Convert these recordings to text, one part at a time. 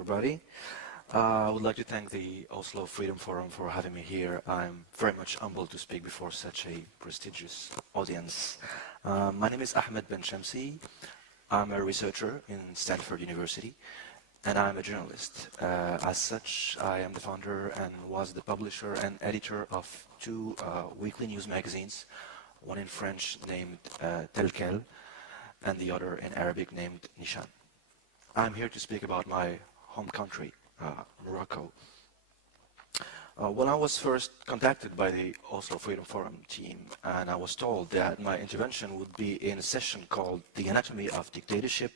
everybody. I would like to thank the Oslo Freedom Forum for having me here. I'm very much humbled to speak before such a prestigious audience. My name is Ahmed Ben Shemsi. I'm a researcher in Stanford University, and I'm a journalist. As such, I am the founder and was the publisher and editor of two weekly news magazines, one in French named Tel Quel, and the other in Arabic named Nishan. I'm here to speak about my home country, Morocco. When I was first contacted by the Oslo Freedom Forum team, and I was told that my intervention would be in a session called The Anatomy of Dictatorship,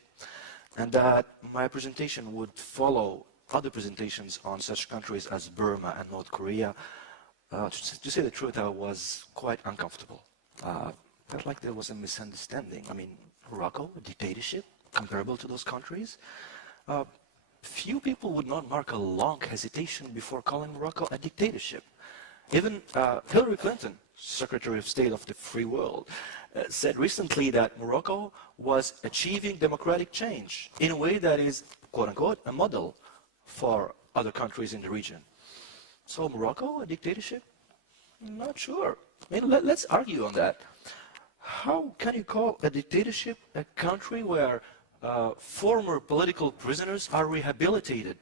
and that my presentation would follow other presentations on such countries as Burma and North Korea, to say the truth, I was quite uncomfortable. Felt like there was a misunderstanding. I mean, Morocco, a dictatorship, comparable to those countries? Few people would not mark a long hesitation before calling Morocco a dictatorship. Even Hillary Clinton, Secretary of State of the free world, said recently that Morocco was achieving democratic change in a way that is, quote unquote, a model for other countries in the region. So Morocco, a dictatorship? Not sure. I mean, let's argue on that. How can you call a dictatorship a country where former political prisoners are rehabilitated?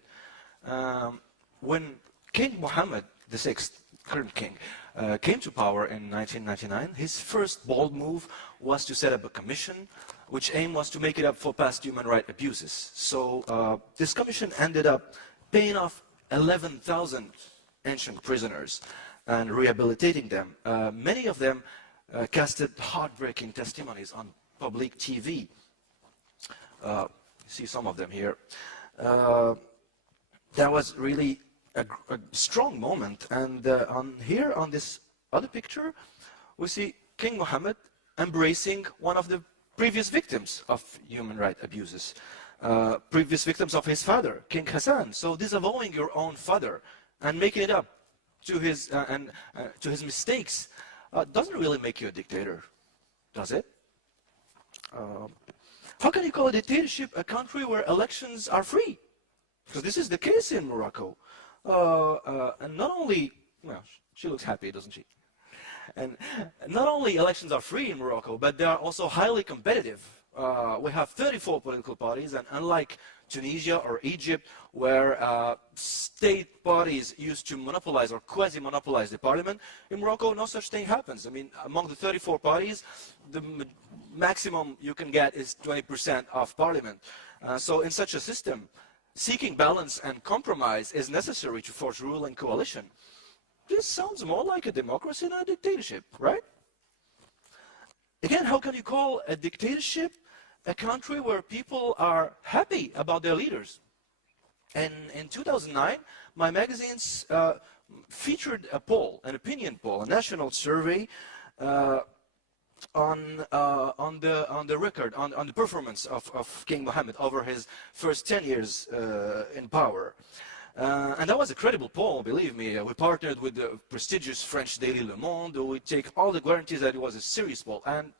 When King Mohammed VI, current king, came to power in 1999, his first bold move was to set up a commission, which aim was to make it up for past human rights abuses. So this commission ended up paying off 11,000 ancient prisoners and rehabilitating them. Many of them casted heartbreaking testimonies on public TV. You see some of them here. That was really a strong moment. And on this other picture, we see King Mohammed embracing one of the previous victims of human rights abuses, previous victims of his father, King Hassan. So disavowing your own father and making it up to his to his mistakes doesn't really make you a dictator, does it? How can you call a dictatorship a country where elections are free? Because this is the case in Morocco. And not only, well, she looks happy, doesn't she? And not only elections are free in Morocco, but they are also highly competitive. We have 34 political parties, and unlike Tunisia or Egypt, where state parties used to monopolize or quasi-monopolize the parliament, in Morocco no such thing happens. I mean, among the 34 parties, the maximum you can get is 20% of parliament. So in such a system, seeking balance and compromise is necessary to forge rule and coalition. This sounds more like a democracy than a dictatorship, right? Again, how can you call a dictatorship a country where people are happy about their leaders? And in 2009, my magazines featured a poll, an opinion poll, a national survey on the record, on the performance of King Mohammed over his first 10 years in power. And that was a credible poll, believe me. We partnered with the prestigious French daily Le Monde. We take all the guarantees that it was a serious poll. And,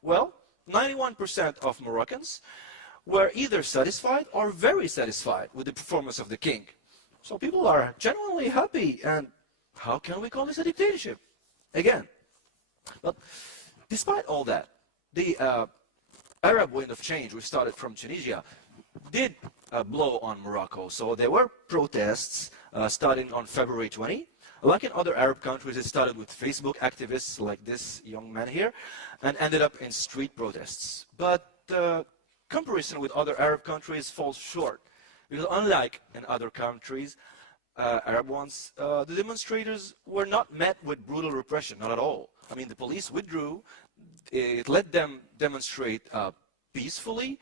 well, 91% of Moroccans were either satisfied or very satisfied with the performance of the king. So people are genuinely happy. And how can we call this a dictatorship? Again. But despite all that, the Arab wind of change, which started from Tunisia, did blow on Morocco. So there were protests starting on February 20. Like in other Arab countries, it started with Facebook activists like this young man here and ended up in street protests. But comparison with other Arab countries falls short. Because unlike in other countries, Arab ones, the demonstrators were not met with brutal repression, not at all. I mean, the police withdrew. It let them demonstrate peacefully,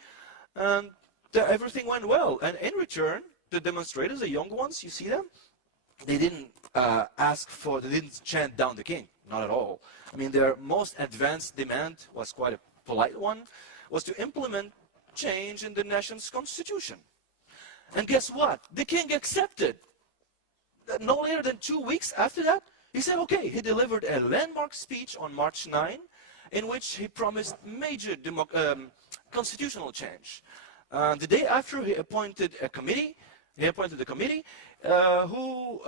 and everything went well. And in return, the demonstrators, the young ones, you see them, they didn't they didn't chant down the king, not at all. I mean, their most advanced demand was quite a polite one, was to implement change in the nation's constitution. And guess what? The king accepted. No later than 2 weeks after that, he said, okay, he delivered a landmark speech on March 9, in which he promised major constitutional change. The day after, he appointed a committee He appointed a committee who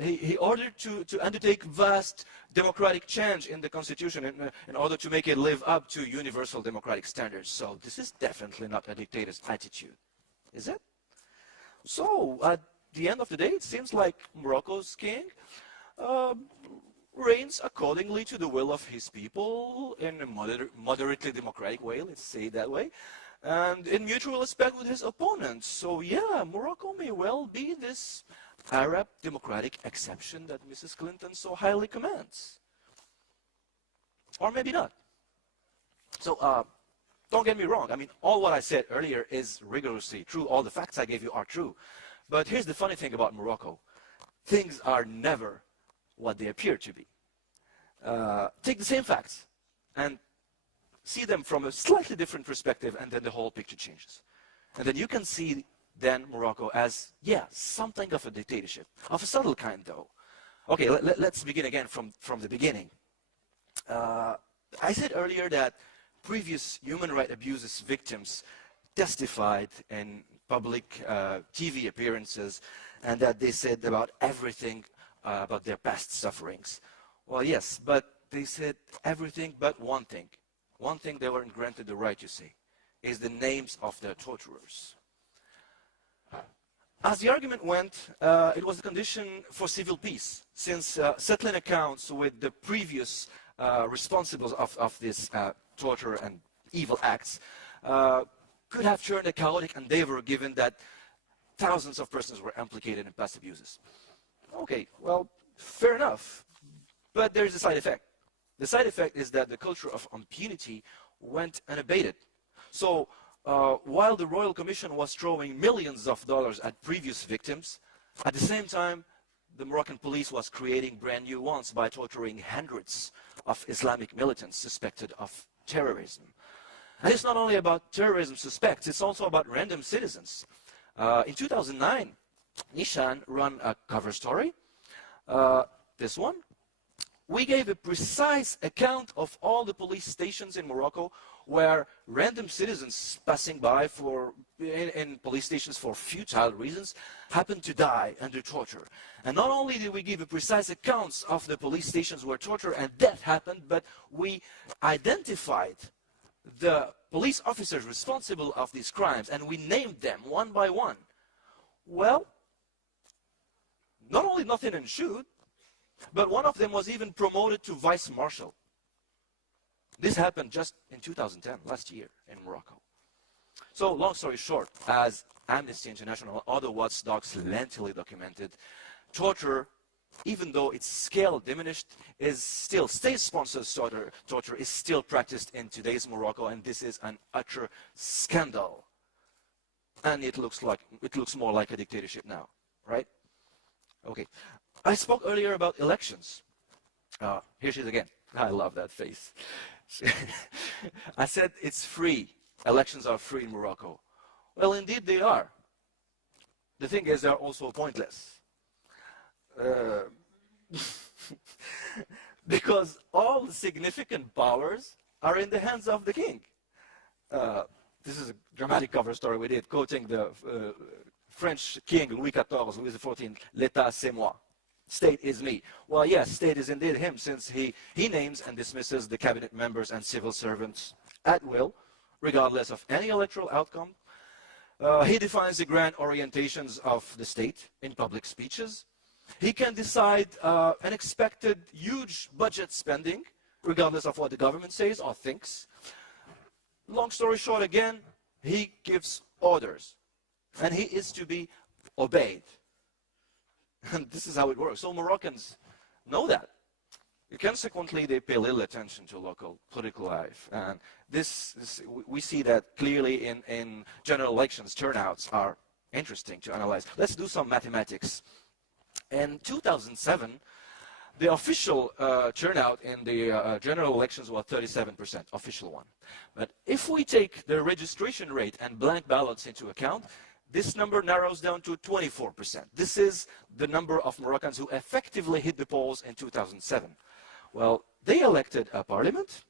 he ordered to undertake vast democratic change in the constitution in order to make it live up to universal democratic standards. So this is definitely not a dictator's attitude, is it? So at the end of the day, it seems like Morocco's king reigns accordingly to the will of his people in a moderately democratic way, let's say it that way, and in mutual respect with his opponents. So yeah, Morocco may well be this Arab democratic exception that Mrs. Clinton so highly commends. Or maybe not. So don't get me wrong. I mean, all what I said earlier is rigorously true. All the facts I gave you are true. But here's the funny thing about Morocco. Things are never what they appear to be. Take the same facts and see them from a slightly different perspective, and then the whole picture changes. And then you can see then Morocco as, yeah, something of a dictatorship, of a subtle kind though. Okay, let's begin again from the beginning. I said earlier that previous human rights abuses victims testified in public TV appearances, and that they said about everything about their past sufferings. Well, yes, but they said everything but one thing. One thing they weren't granted the right to say is the names of their torturers. As the argument went, it was a condition for civil peace, since settling accounts with the previous responsibles of this torture and evil acts could have turned a chaotic endeavor, given that thousands of persons were implicated in past abuses. Okay, well, fair enough. But there's a side effect. The side effect is that the culture of impunity went unabated. So while the Royal Commission was throwing millions of dollars at previous victims, at the same time, the Moroccan police was creating brand new ones by torturing hundreds of Islamic militants suspected of terrorism. And it's not only about terrorism suspects, it's also about random citizens. In 2009, Nishan ran a cover story, this one. We gave a precise account of all the police stations in Morocco where random citizens passing by in police stations for futile reasons happened to die under torture. And not only did we give a precise accounts of the police stations where torture and death happened, but we identified the police officers responsible of these crimes, and we named them one by one. Well, not only nothing ensued, but one of them was even promoted to vice marshal. This happened just in 2010, last year, in Morocco. So, long story short, as Amnesty International and other watchdogs lengthily documented, torture, even though its scale diminished, is still state-sponsored torture is still practiced in today's Morocco, and this is an utter scandal. And it looks more like a dictatorship now, right? Okay. I spoke earlier about elections. Here she is again. I love that face. I said it's free. Elections are free in Morocco. Well, indeed they are. The thing is, they are also pointless. Because all the significant powers are in the hands of the king. This is a dramatic cover story we did, quoting the French king Louis XIV, Louis XIV, L'État c'est moi. State is me. Well, yes, state is indeed him, since he names and dismisses the cabinet members and civil servants at will, regardless of any electoral outcome. He defines the grand orientations of the state in public speeches. He can decide unexpected huge budget spending, regardless of what the government says or thinks. Long story short, again, he gives orders, and he is to be obeyed. And this is how it works. So Moroccans know that. Consequently, they pay little attention to local political life. And we see that clearly in general elections. Turnouts are interesting to analyze. Let's do some mathematics. In 2007, the official turnout in the general elections was 37%, official one. But if we take the registration rate and blank ballots into account, this number narrows down to 24%. This is the number of Moroccans who effectively hit the polls in 2007. Well, they elected a parliament,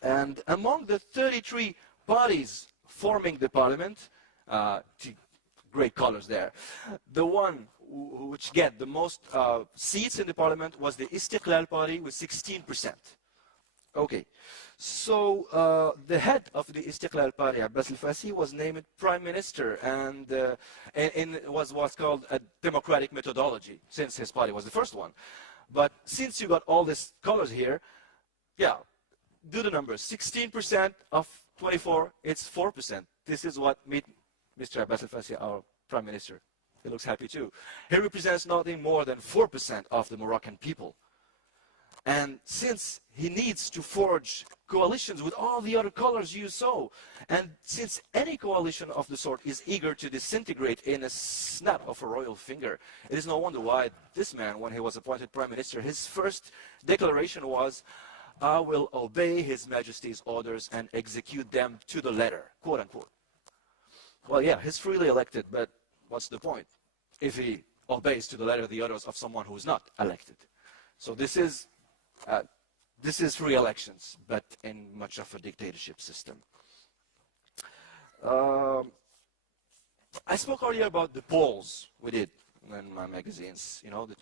and among the 33 parties forming the parliament, to great colors there. The one which get the most seats in the parliament was the Istiqlal party with 16%. Okay, so the head of the Istiqlal party, Abbas al-Fasi, was named prime minister, and was what's called a democratic methodology, since his party was the first one. But since you got all these colors here, yeah, do the numbers. 16% of 24, it's 4%. This is what made Mr. Abbas al-Fasi our prime minister. He looks happy too. He represents nothing more than 4% of the Moroccan people. And since he needs to forge coalitions with all the other colors you saw, and since any coalition of the sort is eager to disintegrate in a snap of a royal finger, it is no wonder why this man, when he was appointed prime minister, his first declaration was, "I will obey His Majesty's orders and execute them to the letter," quote unquote. Well, yeah, he's freely elected, but what's the point if he obeys to the letter the orders of someone who is not elected? So this is free elections, but in much of a dictatorship system. I spoke earlier about the polls we did in my magazines, you know, the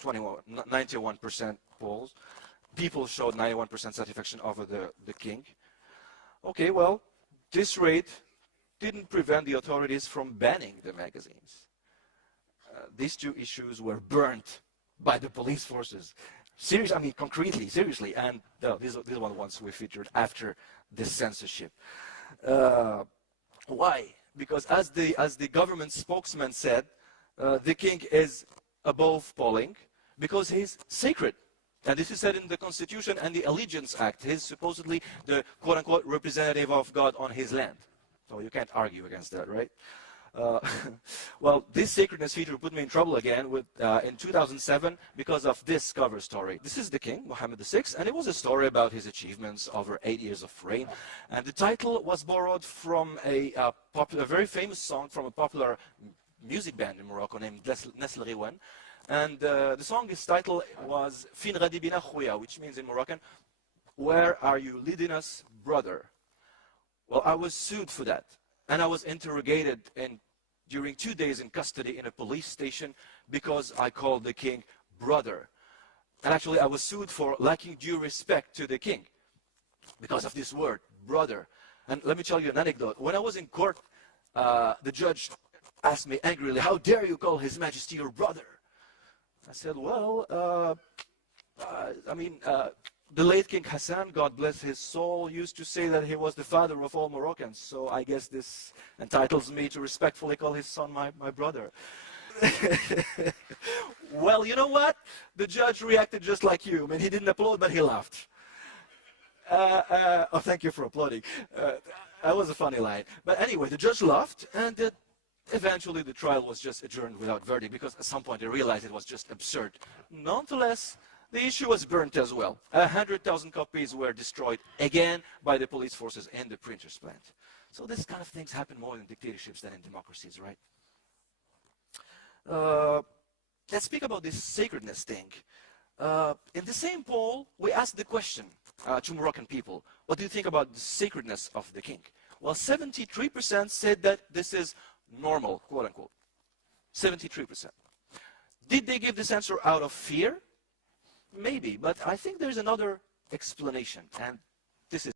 91% polls. People showed 91% satisfaction over the king. Okay, well, this rate didn't prevent the authorities from banning the magazines. These two issues were burnt by the police forces. Seriously, I mean, concretely, seriously, and these are the ones we featured after this censorship. Why? Because as the government spokesman said, the king is above polling because he's sacred. And this is said in the Constitution and the Allegiance Act. He's supposedly the quote-unquote representative of God on his land. So you can't argue against that, right? Well, this sacredness feature put me in trouble again in 2007 because of this cover story. This is the king, Mohammed VI, and it was a story about his achievements over 8 years of reign. And the title was borrowed from a very famous song from a popular music band in Morocco named Nesl Riwan. And the song's title was Fin Ghadi Bina Khouya, which means in Moroccan, "Where are you leading us, brother?" Well, I was sued for that. And I was interrogated during 2 days in custody in a police station because I called the king brother. And actually, I was sued for lacking due respect to the king because of this word, brother. And let me tell you an anecdote. When I was in court, the judge asked me angrily, "How dare you call His Majesty your brother?" I said, well, the late King Hassan, God bless his soul, used to say that he was the father of all Moroccans. So I guess this entitles me to respectfully call his son my brother. Well, you know what? The judge reacted just like you. I mean, he didn't applaud, but he laughed. Oh, thank you for applauding. That was a funny line. But anyway, the judge laughed, and eventually the trial was just adjourned without verdict because at some point they realized it was just absurd. Nonetheless, the issue was burnt as well. 100,000 copies were destroyed again by the police forces and the printer's plant. So this kind of things happen more in dictatorships than in democracies, right? Let's speak about this sacredness thing. In the same poll, we asked the question to Moroccan people, what do you think about the sacredness of the king? Well, 73% said that this is normal, quote unquote. 73%. Did they give this answer out of fear? Maybe, but I think there's another explanation, and this is